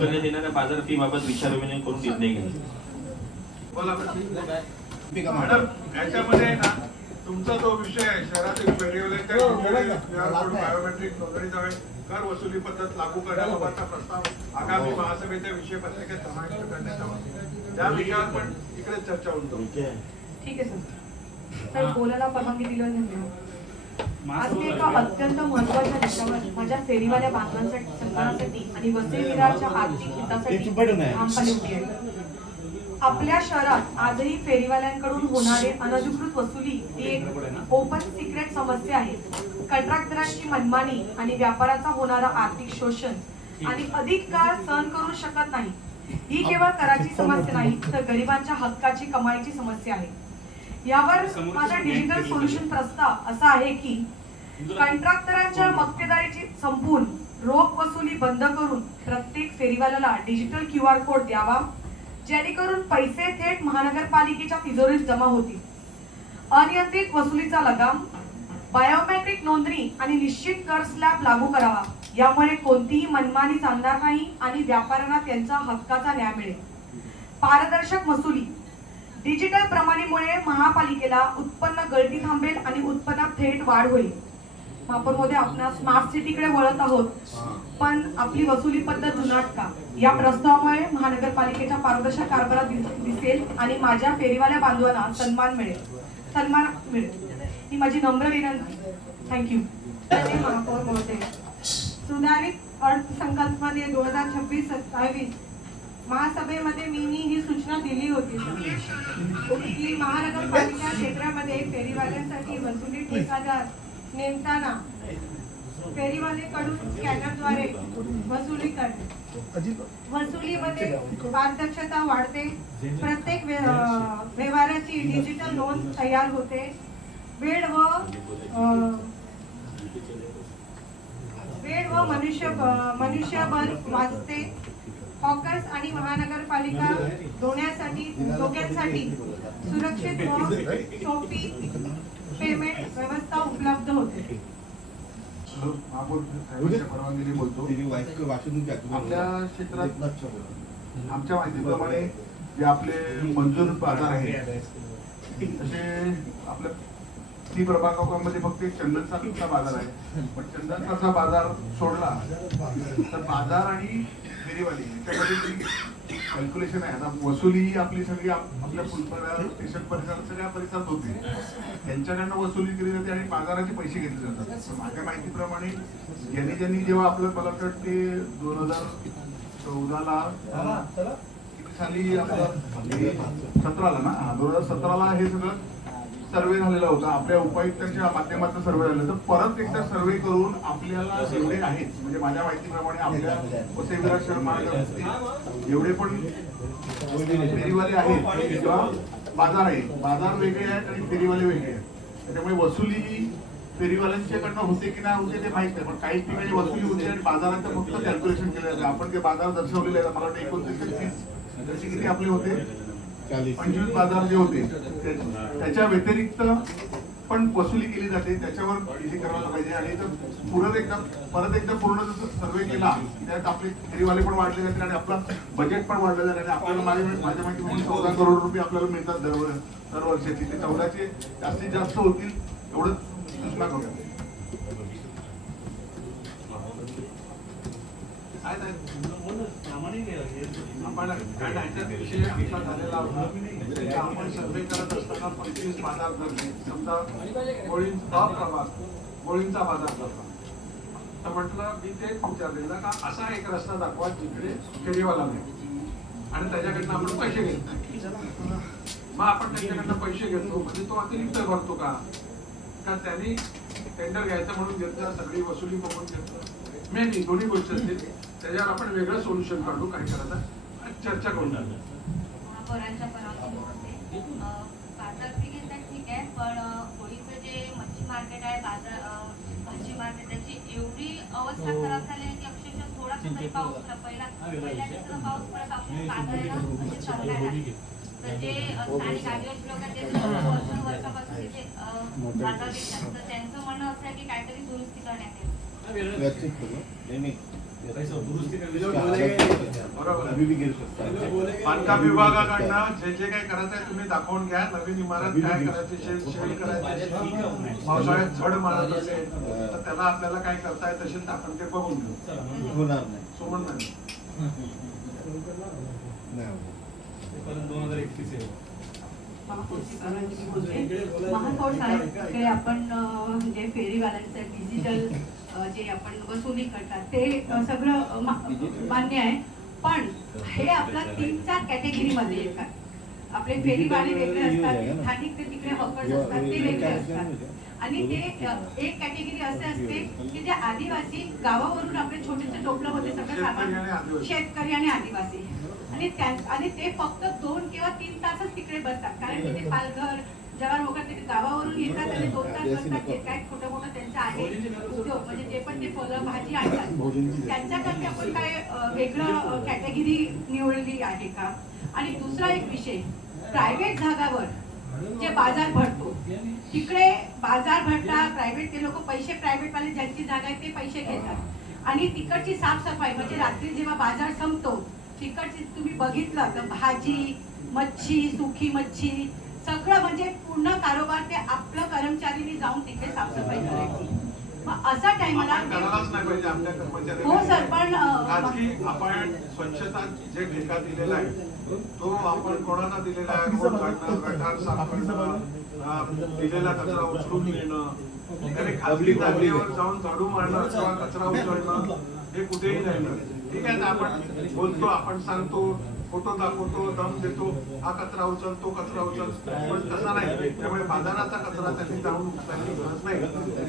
करण्यात येणाऱ्या बाजार फी बाबत विचारविनिमय करून निर्णय घेतला. मॅडम, याच्यामध्ये ना तुमचा जो विषय आहे शहरातील फेरीवाल्यांच्या बायोमेट्रिक नोंदणीचा कर वसुली पद्धत लागू करण्याबाबतचा प्रस्ताव आगामी महासभेच्या विषय पत्रिकेत समाविष्ट करण्यात आला. त्या विषयावर पण इकडे चर्चा होतो. ठीक आहे सर. बोलायला परवानगी दिल्याबद्दल आज मी एका अत्यंत महत्त्वाच्या विषयावर माझ्या फेरीवाल्या बांधवांसाठी सन्मानासाठी आणि वसई विरारच्या आर्थिक हितासाठी ठाम पाहिजे आहे. आपल्या शहरात आजही फेरीवाल्यांकडून होणारे अनधिकृत वसुली ही एक ओपन सिक्रेट समस्या आहे. कंत्राटदारांची मनमानी आणि व्यापाराचा होणारा आर्थिक शोषण आणि अधिक काळ सहन करू शकत नाही. ही केवळ कराची समस्या नाही तर गरिबांच्या हक्काची कमाईची समस्या आहे. यावर माझा डिजिटल सोल्युशन प्रस्ताव असा आहे की कंत्राटदारांच्या मक्तेदारीची संपून रोख वसुली बंद करून प्रत्येक फेरीवाल्याला डिजिटल QR कोड द्यावा, जेणेकरून पैसे थेट महानगरपालिकेच्या तिजोरीत जमा होतील. अनियंत्रित वसुलीचा लगाम, बायोमेट्रिक नोंदणी आणि निश्चित कर स्लॅब लागू करावा. यामुळे कोणतीही मनमानी चालणार नाही आणि व्यापाऱ्यांना त्यांचा हक्काचा न्याय मिळेल. पारदर्शक वसुली, डिजिटल प्रणालीमुळे महापालिकेला उत्पन्न गळती थांबेल आणि उत्पन्नात थेट वाढ होईल. महापौर महोदय, आपण स्मार्ट सिटीकडे वळत आहोत, पण आपली वसुली पद्धत जुनाट का? या प्रस्तावामुळे महानगरपालिकेच्या पारदर्शक कारभारात दिसेल आणि माझ्या फेरीवाल्या बांधवांना सन्मान मिळेल. ही माझी नम्र विनंती. थँक्यू. महापौर महोदय, सुधारित अर्थसंकल्पाने 2026-27 महासभेमध्ये मी ही सूचना दिली होती की महानगरपालिका क्षेत्रामध्ये फेरीवाल्यांसाठी वसुली ठेकेदार नेमताना फेरीवालेकडून स्कॅनरद्वारे वसुली करते. वसुलीमध्ये पारदर्शकता वाढते. प्रत्येक व्यवहाराची डिजिटल नोंद तयार होते. वेळ व मनुष्यबळ वाचते. हॉकर्स आणि महानगरपालिका दोघांसाठी सुरक्षित व सोपी पेमेंट व्यवस्था उपलब्ध होते. परवानगीने बोलतो. आपल्या क्षेत्रात आमच्या माहितीप्रमाणे जे आपले मंजूर बाजार आहेत तसे आपल्या 3 प्रभागामध्ये फक्त एक चंदनसाचा बाजार आहे. पण चंदनसाचा बाजार सोडला तर बाजार आणि फेरीवाली याच्यामध्ये कॅल्क्युलेशन आहे. आता वसुली आपली सगळी आपल्या फुलपाडा स्टेशन परिसरात सगळ्या परिसरात होते. त्यांच्याकडनं वसुली केली जाते आणि बाजाराचे पैसे घेतले जातात. माझ्या माहितीप्रमाणे ज्यांनी जेव्हा आपलं मला वाटतं ते 2014ला किती साली आपलं 17ला ना 2017ला हे सगळं सर्वे झालेला होता. आपल्या उपायुक्तांच्या माध्यमातून सर्वे झालं. तर परत एकदा सर्वे करून आपल्याला जेवढे आहेत म्हणजे माझ्या माहितीप्रमाणे आपल्या वसई विरार शहर महानगरातील जेवढे पण फेरीवाले आहेत किंवा बाजार आहे, बाजार वेगळे आहेत आणि फेरीवाले वेगळे आहेत. त्याच्यामुळे वसुली ही फेरीवाल्यांच्याकडनं होते की नाही होते ते माहित नाही. पण काही ठिकाणी वसुली होते आणि बाजारात फक्त कॅल्क्युलेशन केलं जातं. आपण ते बाजार दर्शवलेले आहेत. मला वाटतं 29 30 किती आपले होते 25 बाजार जे होते त्याच्या व्यतिरिक्त पण वसुली केली जाते. त्याच्यावर हे करायला पाहिजे. आणि परत एकदा पूर्ण सर्वे केला त्यात आपले फेरीवाले पण वाढले जातील आणि आपलं बजेट पण वाढलं जाईल. आणि आपल्याला माझ्या माहिती 14 करोड रुपये आपल्याला मिळतात दरवर्षाची. ते 14चे जास्तीत जास्त होतील एवढं सूचना करतो. आपण विषय आमचा झालेला होता. आपण सर्वे करत असताना 25 बाजार धरले. समजा गोळींचा बाजार धरला तर म्हटलं मी तेच विचारलेलं का असा एक रस्ता दाखवा जिकडे फेरीवाला नाही आणि त्याच्याकडनं आपण पैसे घेत नाही. मग आपण त्याच्याकडनं पैसे घेतो म्हणजे तो अतिरिक्त भरतो का त्यांनी टेंडर घ्यायचं म्हणून घेतलं, सगळी वसुली बघून घेतलं. मे नाही दोन्ही गोष्टी असतील. त्याच्यावर आपण वेगळं सोल्युशन काढू. काय करायचं चर्चा करून महापौरांच्या परवानगी बाजार फी घेतात ठीक आहे, पण होळीचं जे मच्छी मार्केट आहे भाजी मार्केट त्याची एवढी अवस्था खराब झाली आहे की अक्षरशः थोडासा तरी पाऊस पहिल्या पाऊस पडत आपण बाजाराला म्हणजे सरकायला तर जे स्थानिक आदिवासी लोक आहेत ते वर्षापासून तिथे बाजार देतात. तर त्यांचं म्हणणं असं आहे की काहीतरी दुरुस्ती करण्यात येईल. अभी भी गिर सकता है. बांधकाम विभागाकडनं जे जे काही करायचं आहे तुम्ही दाखवून घ्या. नवीन इमारत काय करायची, शेड करायची, पावसाळ्यात झड मारत असेल तर त्याला आपल्याला काय करता येत असेल तर आपण ते बघून घेऊ. होणार नाही. सोमन नाही. महापौर साहेब, इकडे आपण म्हणजे फेरीवाल्यांचं डिजिटल जे आपण वसुली करतात ते सगळं मान्य आहे, पण हे आपल्या 3-4 कॅटेगरीमध्ये येतात. आपले फेरीवाले वेगळे असतात, स्थानिक ते तिकडे हॉकर्स असतात ते वेगळे असतात. आणि ते एक कॅटेगरी असे असते की जे आदिवासी गावावरून आपले छोटे छोटे टोपलं होते सगळं सामान, शेतकरी आणि आदिवासी, आणि ते फक्त 2 किंवा 3 तासच तिकडे बसतात. कारण की ते पालघर जवार वगैरे ते गावावरून येतात आणि 2 तास बसतात. ते काय छोटं मोठं त्यांचं आहे उद्योग, म्हणजे जे पण ते फळं भाजी आणतात त्यांच्याकडे आपण काय वेगळं कॅटेगरी निवडली आहे का? आणि दुसरा एक विषय, प्रायव्हेट जागावर जे बाजार भरतो तिकडे बाजार भरता प्रायव्हेट, ते लोक पैसे प्रायव्हेट वाले ज्यांची जागा आहे ते पैसे घेतात आणि तिकडची साफसफाई म्हणजे रात्री जेव्हा बाजार संपतो तिकडची तुम्ही बघितलं तर भाजी, मच्छी, सुकी मच्छी सगळं म्हणजे पूर्ण कारोबार ते आपलं कर्मचारीने जाऊन तिकडे साफसफाई करायची. मग असा टाइमला करायलाच नाही पाहिजे आपल्या कर्मचाऱ्यांनी. हो सर, पण खाजगी आपण स्वच्छता जे ठेका दिलेला आहे तो आपण कोणाला दिलेला आहे, रोड काढणं, गटार साफ करणं, दिलेला कचरा उचलून नेणं, आणि खाजगी जागेवर जाऊन झाडू मारणं किंवा कचरा उचलणं हे कुठेही नाही. ठीक आहे ना, आपण बोलतो, आपण सांगतो, फोटो दाखवतो, दम देतो, हा कचरा उचल, तो कचरा उचल, पण तसा नाही. त्यामुळे बाजाराचा कचरा त्यांनी जाऊन उचलायची गरज नाही.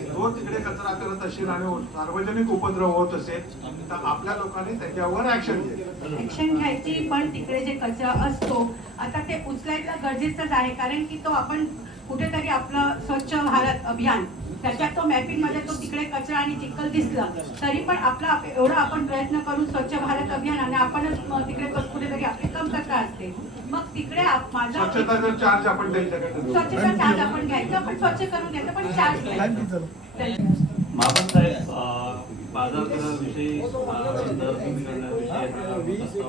तो तिकडे कचरा करत असेल आणि सार्वजनिक उपद्रव होत असेल तर आपल्या लोकांनी त्याच्यावर ऍक्शन घ्यायची. पण तिकडे जे कचरा असतो आता ते उचलायचं गरजेचंच आहे, कारण की तो आपण कुठेतरी आपलं स्वच्छ भारत अभियान त्याच्यात तो मॅपिंग मध्ये तो तिकडे कचरा आणि चिखल दिसला तरी पण आपला एवढा आपण प्रयत्न करून स्वच्छ भारत अभियान आणि आपणच तिकडे कुठेतरी आपली कमतरता असते. मग तिकडे माझा स्वच्छता चार्ज आपण घ्यायचा, पण स्वच्छ करून द्यायचं, पण चार्ज घ्यायचा. महापौर साहेब, बाजार विषयी दर कमी करण्याविषयी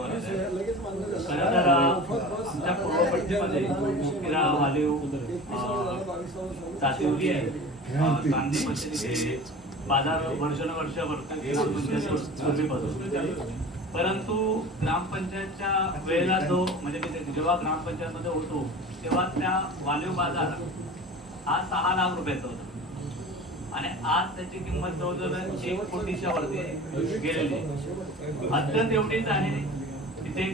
खरं तर आमच्या पूर्वपट्टीमध्ये मुकिरा, वालीव, सातिवली आहे. गांधी मशिदीचे बाजार वर्षानुवर्ष पूर्वीपासून, परंतु ग्रामपंचायतच्या वेळेला जो म्हणजे जेव्हा ग्रामपंचायतमध्ये होतो तेव्हा त्या वालीव बाजार हा 6 लाख रुपयाचा होता आणि आज त्याची किंमत जवळजवळ 1 कोटीच्या वरती गेलेली. अत्यंत एवढीच आहे, तिथे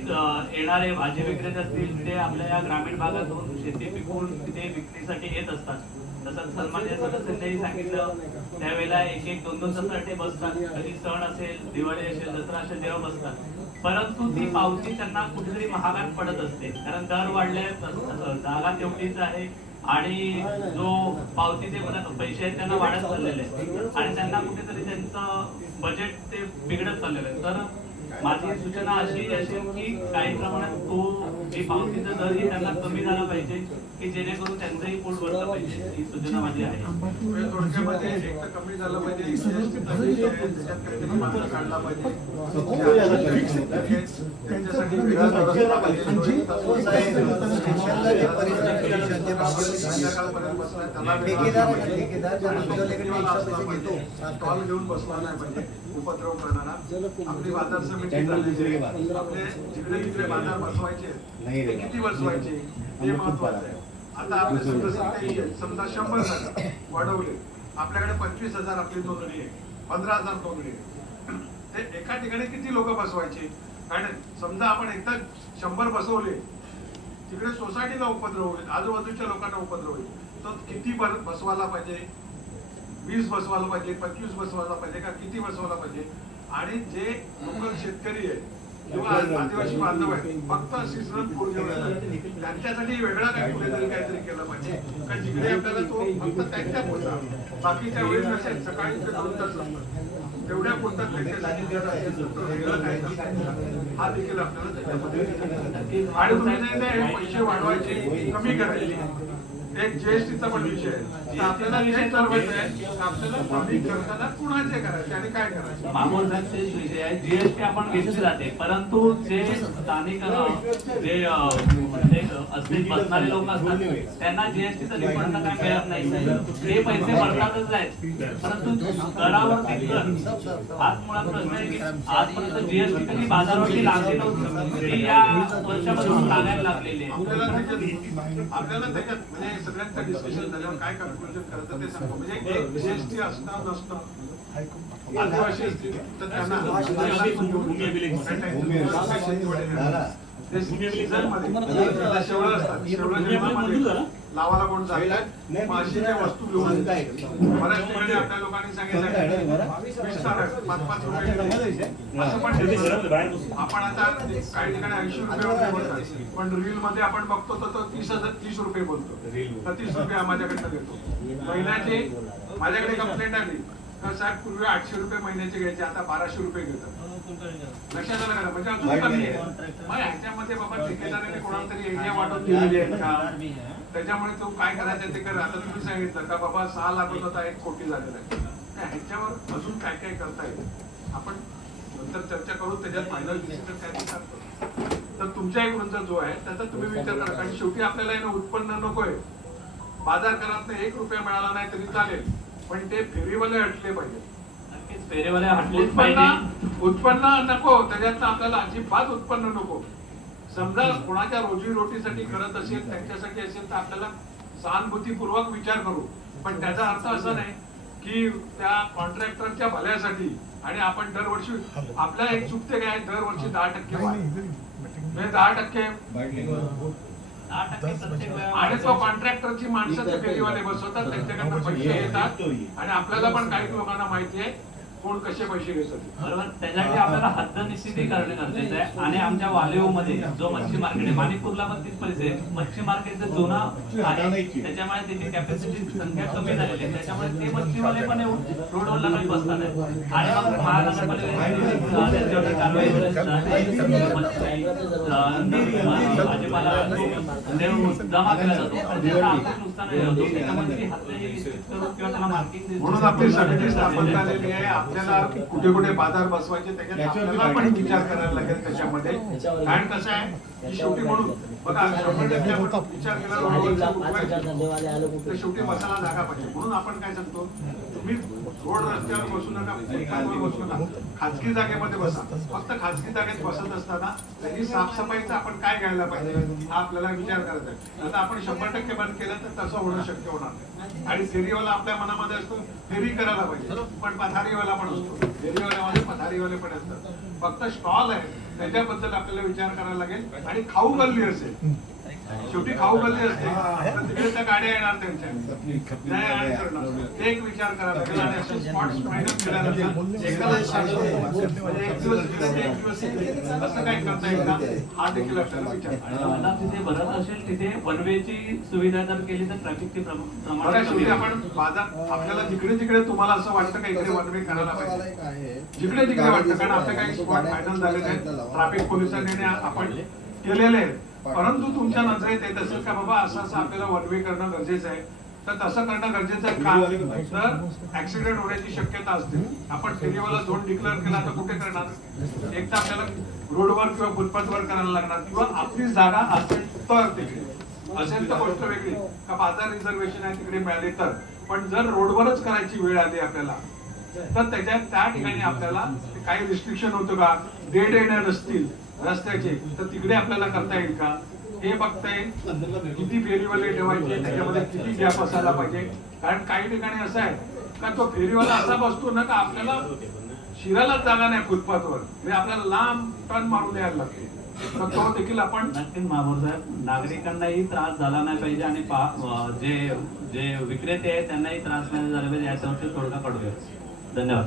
येणारे भाजी विक्रेते असतील ते आपल्या या ग्रामीण भागातून शेती पिकवून तिथे विक्रीसाठी येत असतात. तसंच सन्मान्य सदस्यांनीही सांगितलं त्यावेळेला 1-2 तासासाठी बसतात. कधी सण असेल, दिवाळी असेल, दसरा असेल तेव्हा बसतात. परंतु ती पावती त्यांना कुठेतरी महागात पडत असते, कारण दर वाढले, जागा तेवढीच आहे आणि जो पावतीचे पैसे आहेत त्यांना वाढत चाललेले आहेत आणि त्यांना कुठेतरी त्यांचं बजेट ते बिघडत चाललेलं आहे. तर माझी सूचना अशी असेल की काही प्रमाणात तो जी पावतीचा दरही त्यांना कमी झाला पाहिजे की जेणेकरून त्यांचंही पोट भरलं पाहिजे. ही सूचना माझी आहे. थोडक्यामध्ये एक तर कमी झालं पाहिजे, त्याच्यात काहीतरी मार्ग काढला पाहिजे, त्यांच्यासाठी वेगळा व्यवस्था पाहिजे. संध्याकाळपर्यंत बसलाय त्याला स्टॉल घेऊन बसला नाही पाहिजे उपद्रव करणारा. आपली बाजार समिती झाली, आपले जिकडे तिकडे बाजार बसवायचे ते किती बसवायचे हे महत्वाचं आहे. आता आपले सदस्य समजा 100 झाले वाढवले, आपल्याकडे 25,000 आपली नोंदणी आहे, 15,000 नोंदणी आहे, ते एका ठिकाणी किती लोक बसवायचे? आणि समजा आपण एकदा 100 बसवले, तिकडे सोसायटीला उपद्रव होईल, आजूबाजूच्या लोकांना उपद्रव होईल, तर किती बसवायला पाहिजे? 20 बसवायला पाहिजे, 25 बसवायला पाहिजे का किती बसवायला पाहिजे? आणि जे लोकल शेतकरी आहे किंवा आदिवासी बांधव आहेत फक्त सीझनल फूड घेऊन त्यांच्यासाठी वेगळा काही कुठेतरी काहीतरी केलं पाहिजे, कारण जिकडे आपल्याला तो फक्त त्यांच्या पुरता, बाकीच्या वेळेस नसेल, सकाळी ते 2 तास असतात तेवढ्या पुरता त्यांच्यासाठी वेगळं काही हा देखील आपल्याला त्याच्यामध्ये. आणि तुम्ही पैसे वाढवायचे कमी करायचे एक जीएसटीचा पण विषय आहे. तर आपल्याला काय ठरवायचं आहे, आपल्याला कमी करताना कुणाचे करायचे आणि काय करायचे. मामूल साहेब तेच विषय आहे. जीएसटी आपण घेतली जाते, परंतु जे स्थानिक जे असतील बसणारे लोक असतात त्यांना जीएसटीचा रिफंड काय मिळत नाही. ते पैसे भरतातच आहेत, परंतु करावरती कर हाच मुळात प्रश्न आहे की आजपर्यंत जीएसटी कधी बाजारावरती लागली नव्हती, ती या वर्षापासून लागायला लागलेली आहे. आपल्याला त्याच्यात म्हणजे सगळ्यांचं डिस्कशन झाल्यावर काय कन्क्लुजन करायचं ते सांगतो. म्हणजे जीएसटी असतं नसतं, आदिवासी असतील तर त्यांना लावाला कोण जातात माशीच्या वस्तू घेऊन बऱ्याच ठिकाणी आपल्या लोकांनी सांगितलं 5-5 रुपये असं पण आपण आता काही ठिकाणी 80 रुपये बोलतात, पण रील मध्ये आपण बघतो तर 30 रुपये बोलतो. तर 30 रुपये माझ्याकडनं घेतो. महिन्याचे माझ्याकडे कंप्लेंट आली तर साहेब पूर्वी 800 रुपये महिन्याचे घ्यायचे, आता 1200 रुपये घेतात. लक्षात आलं का? म्हणजे अजून कमी आहे. मग ह्याच्यामध्ये बाबा ठेकेदाराने कोणाला तरी एरिया वाटून दिलेली आहे का? त्याच्यामुळे तो काय करायचं ते कर. आता तुम्ही सांगितलं का बाबा 6 लाख होता 1 कोटी झालेला आहे. ह्याच्यावर अजून काय काय करता येईल आपण नंतर चर्चा करू, त्याच्यात फायनल डिसिजन काय ते करतो. तर तुमच्या इकडूनचा जो आहे त्याचा तुम्ही विचार करा, कारण शेवटी आपल्याला उत्पन्न नकोय. बाजार करात 1 रुपया मिळाला नाही तरी चालेल, पण ते फेरीवाले हटले पाहिजे. फेरीवाले हटलेच पाहिजे. उत्पन्न नको, त्याच्यात आपल्याला अजिबात उत्पन्न नको. समजा कोणाच्या रोजीरोटीसाठी करत असेल, त्यांच्यासाठी असेल तर आपल्याला सहानुभूतीपूर्वक विचार करू, पण त्याचा अर्थ असा नाही की त्या कॉन्ट्रॅक्टरच्या भल्यासाठी आणि आपण दरवर्षी आपल्याला एक चुकते काय दरवर्षी 10% म्हणजे 10% आणि तो कॉन्ट्रॅक्टरची माणसं ते फेरीवाले बसवतात, त्यांच्याकडनं पैसे येतात आणि आपल्याला पण काही लोकांना माहिती आहे कोण कसे पैसे घेतात. बरोबर. त्याच्यासाठी आपल्याला हद्द निश्चिती करणे गरजेचं आहे. आणि आमच्या वालेवमध्ये जो मच्छी मार्केट आहे, माणिकपूरला पण तीच परिस्थिती आहे. मच्छी मार्केटचं जुना आहे, त्याच्यामुळे त्याची कॅपॅसिटी संख्या कमी झालेली आहे. त्याच्यामुळे ते मच्छीवाले पण येऊन रोडवर लगावी बसतात आणि मग महानगरपालिकेने कारवाई भाजीपाला जमा केला जातो, आर्थिक नुकसान होतो. त्याच्यामध्ये किंवा त्याला मार्केट म्हणून आपली समिती स्थापन झालेली आहे. आपल्याला कुठे कुठे बाजार बसवायचे त्याच्यात आपल्याला पण विचार करायला लागेल त्याच्यामध्ये. कारण कसं आहे की शेवटी म्हणून बघा 100% आपण विचार केला तर शेवटी बसायला जागा पाहिजे. म्हणून आपण काय सांगतो, तुम्ही रोड रस्त्यावर बसू नका, फुटपाथवर बसू नका, खाजगी जागेमध्ये बसा. फक्त खाजगी जागेत बसत असताना त्याची साफसफाईचा आपण काय घ्यायला पाहिजे हा आपल्याला विचार करायचा आहे. आता आपण 100% बंद केलं तर तसं होणं शक्य होणार नाही. आणि फेरीवाला आपल्या मनामध्ये असतो फेरी करायला पाहिजे, पण पथारीवाला पण असतो. फेरीवाल्यामध्ये पथारीवाले पण असतात. फक्त स्टॉल आहे त्याच्याबद्दल आपल्याला विचार करायला लागेल. आणि खाऊ गल्ली असेल, शेवटी खाऊ गल्ली असते तर तिकडे त्या गाड्या येणार त्यांच्या नाही करणार, ते एक विचार करायला लागेल. आणि असे स्पॉट्स फायनल केल्यानंतर एकाला असं काय करता येईल का हा देखील आपल्याला विचार. जिथे भरत असेल तिथे वनवेची सुविधा जर केली तर ट्रॅफिकचे प्रमाण शेवटी आपण बाजार आपल्याला जिकडे जिकडे तुम्हाला असं वाटतं का इकडे वनवे करायला पाहिजे, जिकडे जिकडे वाटतं, कारण आपले काही स्पॉट फायनल झालेले आहेत, ट्रॅफिक पोलिसांनी आपण केलेले आहेत. परंतु तुमच्या नजरेत येत असेल का बाबा असं असं आपल्याला वनवे करणं गरजेचं आहे, तर तसं करणं गरजेचं आहे का? तर ऍक्सिडेंट होण्याची शक्यता असते. आपण फेरीवाला झोन डिक्लेअर केला तर कुठे करणार? एक तर आपल्याला रोडवर किंवा फुटपाथवर करायला लागणार, किंवा आपली जागा असेल तर तिकडे असेल तर गोष्ट वेगळी का बाजार रिझर्वेशन आहे तिकडे मिळाले तर. पण जर रोडवरच करायची वेळ आली आपल्याला तर त्याच्यात त्या ठिकाणी आपल्याला काही रिस्ट्रिक्शन होतं का? डेड एंड नसतील रस्त्याचे तर तिकडे आपल्याला करता येईल का हे बघता येईल. किती फेरीवाले ठेवायचे, त्याच्यामध्ये किती गॅप असायला पाहिजे. कारण काही ठिकाणी असं आहे का तो फेरीवाला असा बसतो ना का आपल्याला शिरायलाच जागा नाही फुटपाथवर, म्हणजे आपल्याला लांब टर्न मारून यायला लागते. तर तो देखील आपण नक्कीच महापौर साहेब, नागरिकांनाही त्रास झाला नाही पाहिजे आणि जे विक्रेते आहेत त्यांनाही त्रास नाही झाला पाहिजे याच्यावरती तोडगा काढूया. धन्यवाद.